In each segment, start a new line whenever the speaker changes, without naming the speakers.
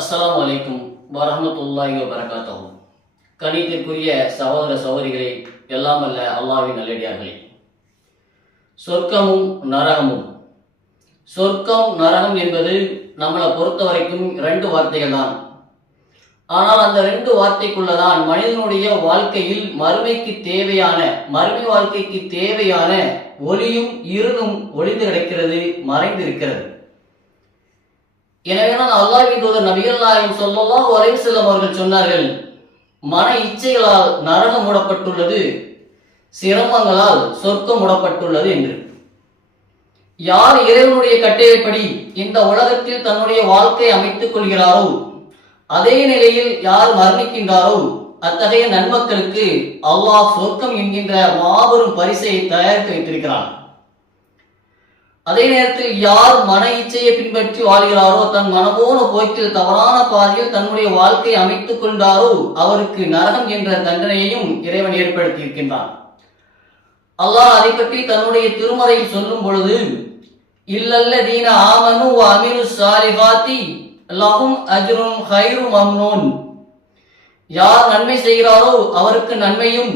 அஸ்லாம் வலைக்கும் வரமத்துல்லாஹி வரகாத்தவும் கணித்திற்குரிய சகோதர சகோதரிகளே எல்லாம் அல்ல அல்லாவின் நல்லடியார்களே. சொர்க்கமும் நரகமும். சொர்க்கம் நரகம் என்பது நம்மளை பொறுத்த வரைக்கும் ரெண்டு வார்த்தைகள் தான். ஆனால் அந்த ரெண்டு வார்த்தைக்குள்ளதான் மனிதனுடைய வாழ்க்கையில் மறுமைக்கு தேவையான மறுமை வாழ்க்கைக்கு தேவையான ஒளியும் இருளும் ஒளிந்து கிடக்கிறது மறைந்து இருக்கிறது. எனவே தான் அல்லாஹ்வின் தூதர் நபிகள் நாயகம் சொல்லலாம் ஒரே செல்லம் அவர்கள் சொன்னார்கள் மன இச்சைகளால் நரகம் மூடப்பட்டுள்ளது சிரமங்களால் சொர்க்கம் மூடப்பட்டுள்ளது என்று. யார் இறைவனுடைய கட்டளைப்படி இந்த உலகத்தில் தன்னுடைய வாழ்க்கை அமைத்துக் கொள்கிறாரோ அதே நிலையில் யார் மரணிக்கின்றாரோ அத்தகைய நன்மக்களுக்கு அல்லாஹ் சொர்க்கம் என்கின்ற மாபெரும் பரிசை தயாரித்து வைத்திருக்கிறான். அதே நேரத்தில் யார் மன இச்சையை பின்பற்றி வாழ்கிறாரோ தன் மனபோன போக்கில் தவறான பாதையில் தன்னுடைய வாழ்க்கை அமைத்துக் கொண்டாரோ அவருக்கு நரகம் என்ற தண்டனையையும் இறைவன் ஏற்படுத்தி இருக்கின்றான். அல்லாஹ் அதை பற்றி தன்னுடைய திருமறையில் சொல்லும் பொழுது இல்லல்லதீன ஆமனு வ சாலிஹாத்தி லஹும் அஜ்ரும் ஹைரு மம்னூன். யார் நன்மை செய்கிறாரோ அவருக்கு நன்மையும்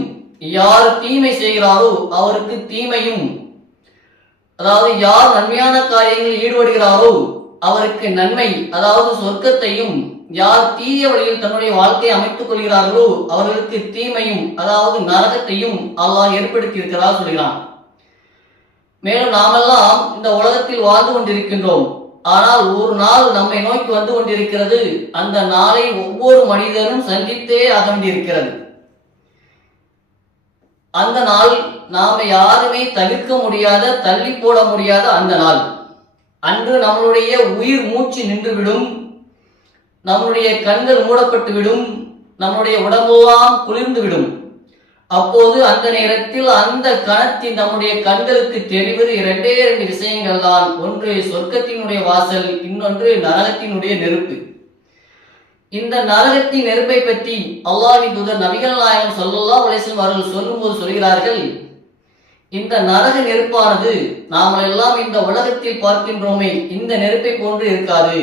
யார் தீமை செய்கிறாரோ அவருக்கு தீமையும் அதாவது யார் நன்மையான காரியங்களில் ஈடுபடுகிறாரோ அவருக்கு நன்மை அதாவது சொர்க்கத்தையும் யார் தீய வழியில் தன்னுடைய வாழ்க்கையை அமைத்துக் கொள்கிறார்களோ அவர்களுக்கு தீமையும் அதாவது நரகத்தையும் அல்லாஹ் ஏற்படுத்தி இருக்கிறார் சொல்கிறான். மேலும் நாமெல்லாம் இந்த உலகத்தில் வாழ்ந்து கொண்டிருக்கின்றோம். ஆனால் ஒரு நாள் நம்மை நோக்கி வந்து கொண்டிருக்கிறது அந்த நாளை ஒவ்வொரு மனிதனும் சந்தித்தே ஆக வேண்டியிருக்கிறது. அந்த நாள் நாம யாருமே தவிர்க்க முடியாத தள்ளி போட முடியாத அந்த நாள். அன்று நம்மளுடைய உயிர் மூச்சு நின்றுவிடும். நம்முடைய கண்கள் மூடப்பட்டுவிடும். நம்முடைய உடம்பெல்லாம் குளிர்ந்துவிடும். அப்போது அந்த நேரத்தில் அந்த கணத்தின் நம்முடைய கண்களுக்கு தெரிவது இரண்டே இரண்டு விஷயங்கள் தான் ஒன்று சொர்க்கத்தினுடைய வாசல் இன்னொன்று நரகத்தினுடைய நெருப்பு. இந்த நரகத்தின் நெருப்பை பற்றி அல்லாவின் தூதர் நபிகள் நாயகம் சொல்லல்லா அலைஹி அவர்கள் சொல்லும்போது சொல்கிறார்கள் இந்த நரக நெருப்பானது நாம் எல்லாம் இந்த உலகத்தில் பார்க்கின்றோமே இந்த நெருப்பை போன்று இருக்காது.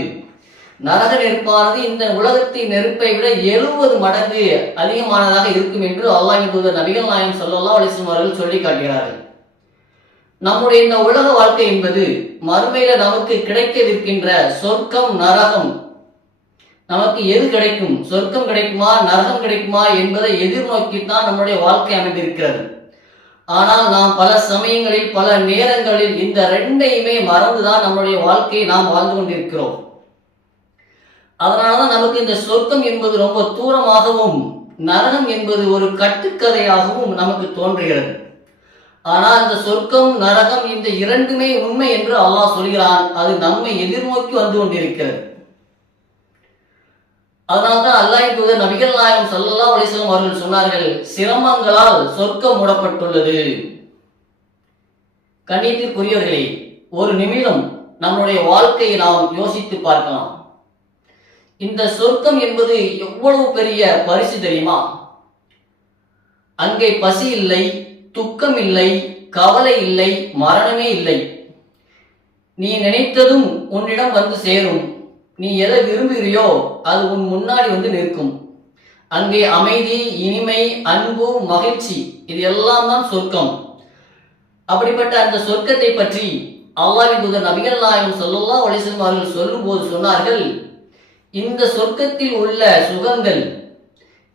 நரக நெருப்பானது இந்த உலகத்தின் நெருப்பை விட எழுபது மடங்கு அதிகமானதாக இருக்கும் என்று அல்லாஹின் தூதர் நபிகள் நாயகம் சொல்லல்லா அலைஹி அவர்கள் சொல்லி காட்டுகிறார்கள். நம்முடைய இந்த உலக வாழ்க்கை என்பது மறுமையில நமக்கு கிடைக்கவிருக்கின்ற சொர்க்கம் நரகம் நமக்கு எது கிடைக்கும்? சொர்க்கம் கிடைக்குமா? நரகம் கிடைக்குமா? என்பதை எதிர்நோக்கித்தான் நம்முடைய வாழ்க்கை அமைந்திருக்கிறது. ஆனால் நாம் பல சமயங்களில் பல நேரங்களில் இந்த ரெண்டையுமே மறந்துதான் நம்முடைய வாழ்க்கையை நாம் வாழ்ந்து கொண்டிருக்கிறோம். அதனாலதான் நமக்கு இந்த சொர்க்கம் என்பது ரொம்ப தூரமாகவும் நரகம் என்பது ஒரு கட்டுக்கதையாகவும் நமக்கு தோன்றுகிறது. ஆனால் இந்த சொர்க்கம் நரகம் இந்த இரண்டுமே உண்மை என்று அல்லாஹ் சொல்கிறான். அது நம்மை எதிர்நோக்கி வந்து கொண்டிருக்கிறது. அதனால்தான் அல்லாஹ் தூதர் நபிகள் நாயகம் சல்லா அலிஸ்லாம் அவர்கள் சொன்னார்கள் சிரமங்களால் சொர்க்கம் மூடப்பட்டுள்ளது. கண்ணியத்திற்குரியவர்களே ஒரு நிமிடம் நம்முடைய வாழ்க்கையை நாம் யோசித்து பார்க்கலாம். இந்த சொர்க்கம் என்பது எவ்வளவு பெரிய பரிசு தெரியுமா? அங்கே பசி இல்லை துக்கம் இல்லை கவலை இல்லை மரணமே இல்லை. நீ நினைத்ததும் உன்னிடம் வந்து சேரும். நீ எதை விரும்புகிறியோ அது உன் முன்னாடி வந்து நிற்கும். அங்கே அமைதி இனிமை அன்பு மகிழ்ச்சி இது எல்லாம் தான் சொர்க்கம். அப்படிப்பட்ட அந்த சொர்க்கத்தை பற்றி அல்லாஹ்வின் தூதர் நபிகள் நாயகம் சொல்லல்லா அலைஹி அவர்கள் சொல்லும்போது சொன்னார்கள் இந்த சொர்க்கத்தில் உள்ள சுகங்கள்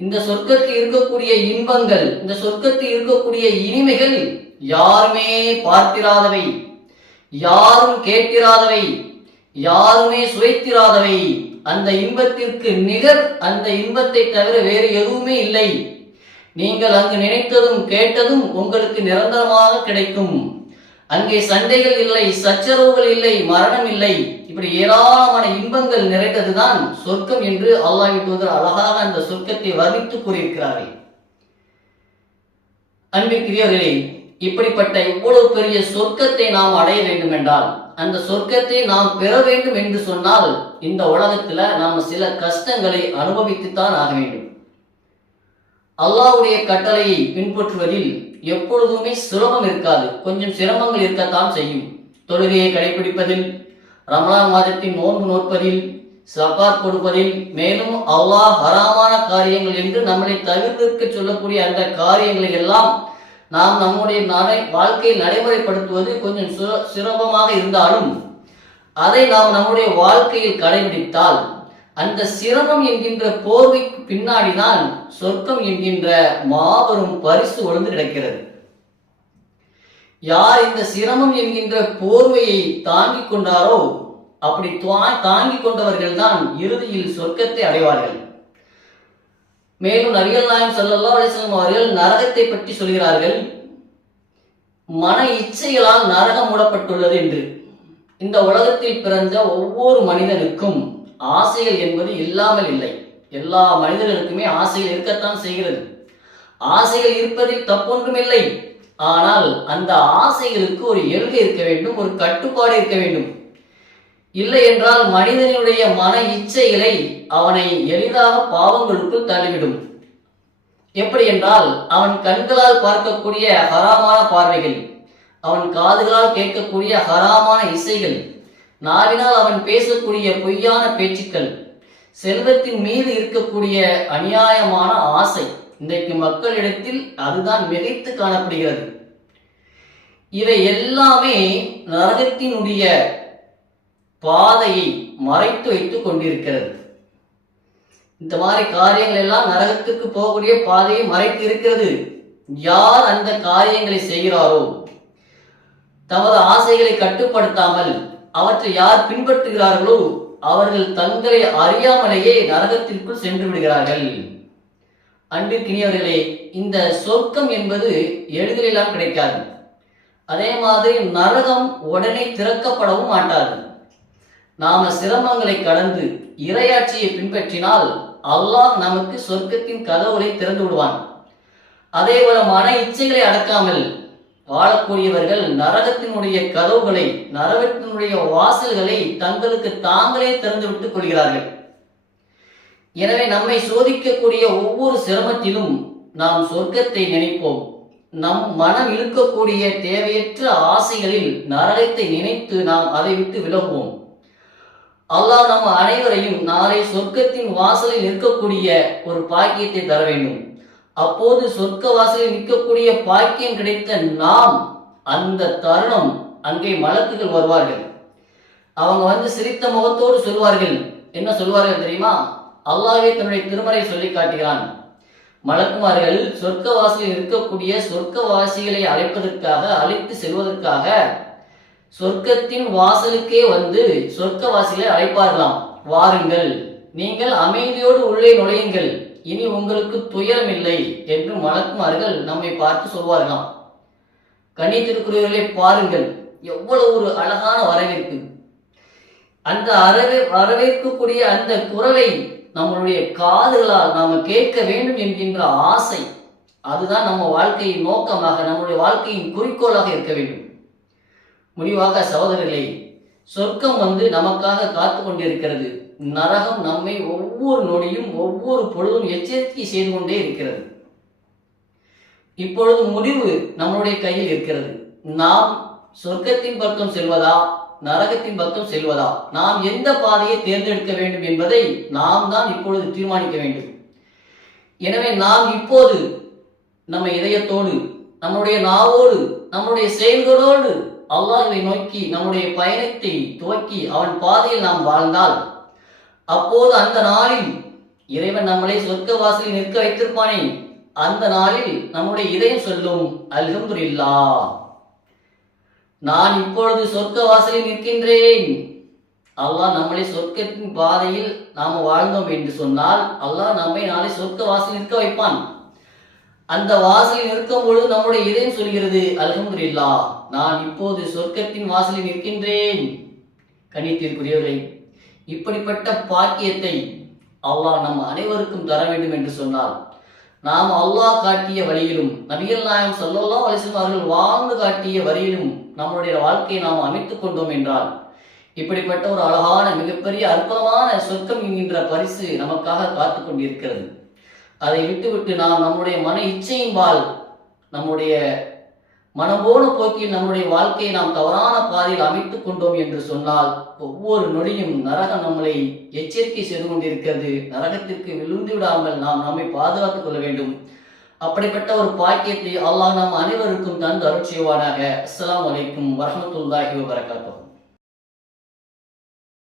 இந்த சொர்க்கத்தில் இருக்கக்கூடிய இன்பங்கள் இந்த சொர்க்கத்தில் இருக்கக்கூடிய இனிமைகள் யாருமே பார்த்திராதவை யாரும் கேட்கிறாதவை. யாருமே சுவைத்திராதவை. அந்த இன்பத்திற்கு நிகர் அந்த இன்பத்தை தவிர வேறு எதுவுமே இல்லை. நீங்கள் அங்கு நினைத்ததும் கேட்டதும் உங்களுக்கு நிரந்தரமாக கிடைக்கும். அங்கே சண்டைகள் இல்லை சச்சரவுகள் இல்லை மரணம் இல்லை. இப்படி ஏராளமான இன்பங்கள் நிறைந்ததுதான் சொர்க்கம் என்று அல்லாஹ் தூதர் அழகாக அந்த சொர்க்கத்தை வர்ணித்து கூறியிருக்கிறார்கள் அன்பிற்குரியவர்களே இப்படிப்பட்ட இவ்வளவு பெரிய சொர்க்கத்தை நாம் அடைய வேண்டும் என்றால் அந்த சொர்க்கத்தை நாம் பெற வேண்டும் என்று சொன்னால் இந்த உலகத்துல நாம் சில கஷ்டங்களை அனுபவித்துத்தான் ஆக வேண்டும். அல்லாஹ்வுடைய கட்டளையை பின்பற்றுவதில் எப்பொழுதுமே சுலபம் இருக்காது. கொஞ்சம் சிரமங்கள் இருக்கத்தான் செய்யும். தொழுகையை கடைபிடிப்பதில் ரமலான் மாதத்தின் நோன்பு நோற்பதில் சகாத் கொடுப்பதில் மேலும் அல்லாஹ் ஹராமான காரியங்கள் என்று நம்மளை தவிர்த்திருக்க சொல்லக்கூடிய அந்த காரியங்களை எல்லாம் நாம் நம்முடைய நடை வாழ்க்கையில் நடைமுறைப்படுத்துவது கொஞ்சம் சுர- சிரமமாக இருந்தாலும் அதை நாம் நம்முடைய வாழ்க்கையில் கடைபிடித்தால் அந்த சிரமம் என்கின்ற போர்வைக்கு பின்னாடிதான் சொர்க்கம் என்கின்ற மாபெரும் பரிசு ஒழுந்து கிடக்கிறது. யார் இந்த சிரமம் என்கின்ற போர்வையை தாங்கிக் கொண்டாரோ அப்படி தாங்கிக் கொண்டவர்கள் தான் இறுதியில் சொர்க்கத்தை அடைவார்கள். மேலும் நபிகள் நாயம் ஸல்லல்லாஹு அலிஸ்லாம் அவர்கள் நரகத்தை பற்றி சொல்கிறார்கள். மன இச்சைகளால் நரகம் மூடப்பட்டுள்ளது என்று. இந்த உலகத்தில் பிறந்த ஒவ்வொரு மனிதனுக்கும் ஆசைகள் என்பது இல்லாமல் இல்லை. எல்லா மனிதர்களுக்குமே ஆசைகள் இருக்கத்தான் செய்கிறது. ஆசைகள் இருப்பதில் தப்பொன்றுமில்லை. ஆனால் அந்த ஆசைகளுக்கு ஒரு எல்கை இருக்க வேண்டும் ஒரு கட்டுப்பாடு இருக்க வேண்டும். இல்லை என்றால் மனிதனுடைய மன இச்சைகளை அவனை எளிதாக பாவங்களுக்குள் தள்ளிவிடும். எப்படி என்றால் அவன் கண்களால் பார்க்கக்கூடிய ஹராமான பார்வைகள் அவன் காதுகளால் கேட்கக்கூடிய ஹராமான இசைகள் நாவினால் அவன் பேசக்கூடிய பொய்யான பேச்சுக்கள் செல்வத்தின் மீது இருக்கக்கூடிய அநியாயமான ஆசை இன்றைக்கு மக்களிடத்தில் அதுதான் மிகைத்து காணப்படுகிறது. இவை எல்லாமே நரகத்தினுடைய பாதையை மறைத்து வைத்துக் கொண்டிருக்கிறது. இந்த மாதிரி காரியங்கள் எல்லாம் நரகத்துக்கு போகக்கூடிய பாதையை மறைத்து இருக்கிறது. யார் அந்த காரியங்களை செய்கிறாரோ? தமது ஆசைகளை கட்டுப்படுத்தாமல் அவற்றை யார் பின்பற்றுகிறார்களோ அவர்கள் தங்களை அறியாமலேயே நரகத்திற்குள் சென்று விடுகிறார்கள். அன்பிற்கினியவர்களே இந்த சொர்க்கம் என்பது எளிதிலெல்லாம் கிடைக்காது. அதே மாதிரி நரகம் உடனே திறக்கப்படவும் மாட்டாது. நாம சிரமங்களை கடந்து இரையாட்சியை பின்பற்றினால் அல்லாஹ் நமக்கு சொர்க்கத்தின் கதவுகளை திறந்து விடுவான். அதே போல மன இச்சைகளை அடக்காமல் வாழக்கூடியவர்கள் நரகத்தினுடைய கதவுகளை நரகத்தினுடைய வாசல்களை தங்களுக்கு தாங்களே திறந்து விட்டுக் கொள்கிறார்கள். எனவே நம்மை சோதிக்கக்கூடிய ஒவ்வொரு சிரமத்திலும் நாம் சொர்க்கத்தை நினைப்போம். நம் மனம் இழுக்கக்கூடிய தேவையற்ற ஆசைகளில் நரகத்தை நினைத்து நாம் அதை விட்டு விலகுவோம். அல்லாஹ் நம்ம அனைவரையும் நாளை சொர்க்கத்தின் வாசலில் நிற்கக்கூடிய ஒரு பாக்கியத்தை தர வேண்டும். அப்போது சொர்க்க வாசலில் நிற்கக்கூடிய பாக்கியம் கிடைத்த நாம் அந்த தருணம் அங்கே மலக்குகள் வருவார்கள். அவங்க வந்து சிரித்த முகத்தோடு சொல்வார்கள். என்ன சொல்வார்கள் தெரியுமா? அல்லாவே தன்னுடைய திருமறை சொல்லி காட்டுகிறான். மலக்குமார்கள் சொர்க்கவாசியில் இருக்கக்கூடிய சொர்க்கவாசிகளை அழைப்பதற்காக அழைத்து செல்வதற்காக சொர்க்கத்தின் வாசலுக்கே வந்து சொர்க்கவாசிகளை அழைப்பார்களாம். வாருங்கள் நீங்கள் அமைதியோடு உள்ளே நுழையுங்கள். இனி உங்களுக்கு துயரம் இல்லை என்று மலக்குமார்கள் நம்மை பார்த்து சொல்வார்களாம். கண்ணியத்திற்குரியவர்களே பாருங்கள் எவ்வளவு ஒரு அழகான வரவேற்பு. அந்த அரவே வரவேற்கக்கூடிய அந்த குரலை நம்மளுடைய காதுகளால் நாம் கேட்க வேண்டும் என்கின்ற ஆசை. அதுதான் நம்ம வாழ்க்கையின் நோக்கமாக நம்முடைய வாழ்க்கையின் குறிக்கோளாக இருக்க வேண்டும். முடிவாக சகோதரர்களே சொர்க்கம் வந்து நமக்காக காத்து கொண்டிருக்கிறது. நரகம் நம்மை ஒவ்வொரு நொடியும் ஒவ்வொரு பொழுதும் எச்சரிக்கை செய்து கொண்டே இருக்கிறது. இப்பொழுது முடிவு நம்மளுடைய கையில் இருக்கிறது. நாம் சொர்க்கத்தின் பக்கம் செல்வதா நரகத்தின் பக்கம் செல்வதா? நாம் எந்த பாதையை தேர்ந்தெடுக்க வேண்டும் என்பதை நாம் தான் இப்பொழுது தீர்மானிக்க வேண்டும். எனவே நாம் இப்போது நம்ம இதயத்தோடு நம்முடைய நாவோடு நம்முடைய செயல்களோடு அல்லாஹுவை நோக்கி நம்முடைய பயணத்தை துவக்கி அவன் பாதையில் நாம் வாழ்ந்தால் அப்போது அந்த நாளில் இறைவன் நம்மளை சொர்க்க வாசலில் நிற்க வைத்திருப்பானே அந்த நாளில் நம்முடைய இதயம் சொல்லும் அல்ஹம்துல்லா நான் இப்பொழுது சொர்க்க வாசலில் நிற்கின்றேன். அல்லாஹ் நம்மளை சொர்க்கத்தின் பாதையில் நாம் வாழ்ந்தோம் என்று சொன்னால் அல்லாஹ் நம்மை நாளை சொர்க்க வாசலில் நிற்க வைப்பான். அந்த வாசலில் நிற்கும் பொழுது நம்முடைய இதயம் சொல்கிறது அல்ஹம்துலில்லாஹ் நான் இப்போது சொர்க்கத்தின் வாசலில் நிற்கின்றேன். கணித்திற்குரியவர்களே இப்படிப்பட்ட பாக்கியத்தை அல்லாஹ் நம் அனைவருக்கும் தர வேண்டும் என்று சொன்னால் நாம் அல்லாஹ் காட்டிய வழியிலும் நபிகள் நாயம் சொல்லல்லா அலைஹி அவர்கள் வாழ்ந்து காட்டிய வழியிலும் நம்முடைய வாழ்க்கையை நாம் அமைத்துக் கொண்டோம் என்றால் இப்படிப்பட்ட ஒரு அழகான மிகப்பெரிய அற்புதமான சொர்க்கம் என்கின்ற பரிசு நமக்காக காத்து கொண்டிருக்கிறது. அதை விட்டுவிட்டு நாம் நம்முடைய மன இச்சையின்பால் நம்முடைய மனபோன போக்கில் நம்முடைய வாழ்க்கையை நாம் தவறான பாதையில் அமைத்துக் கொண்டோம் என்று சொன்னால் ஒவ்வொரு நொடியும் நரகம் நம்மளை எச்சரிக்கை செய்து கொண்டிருக்கிறது. நரகத்திற்கு விழுந்து விடாமல் நாம் நம்மை பாதுகாத்துக் கொள்ள வேண்டும். அப்படிப்பட்ட ஒரு பாக்கியத்தை அல்லாஹ் நாம் அனைவருக்கும் தந்து அருட்சியவானாக. அஸ்லாம் அலைக்கும் வரமத்துல்லாஹி வரகாத்தோம்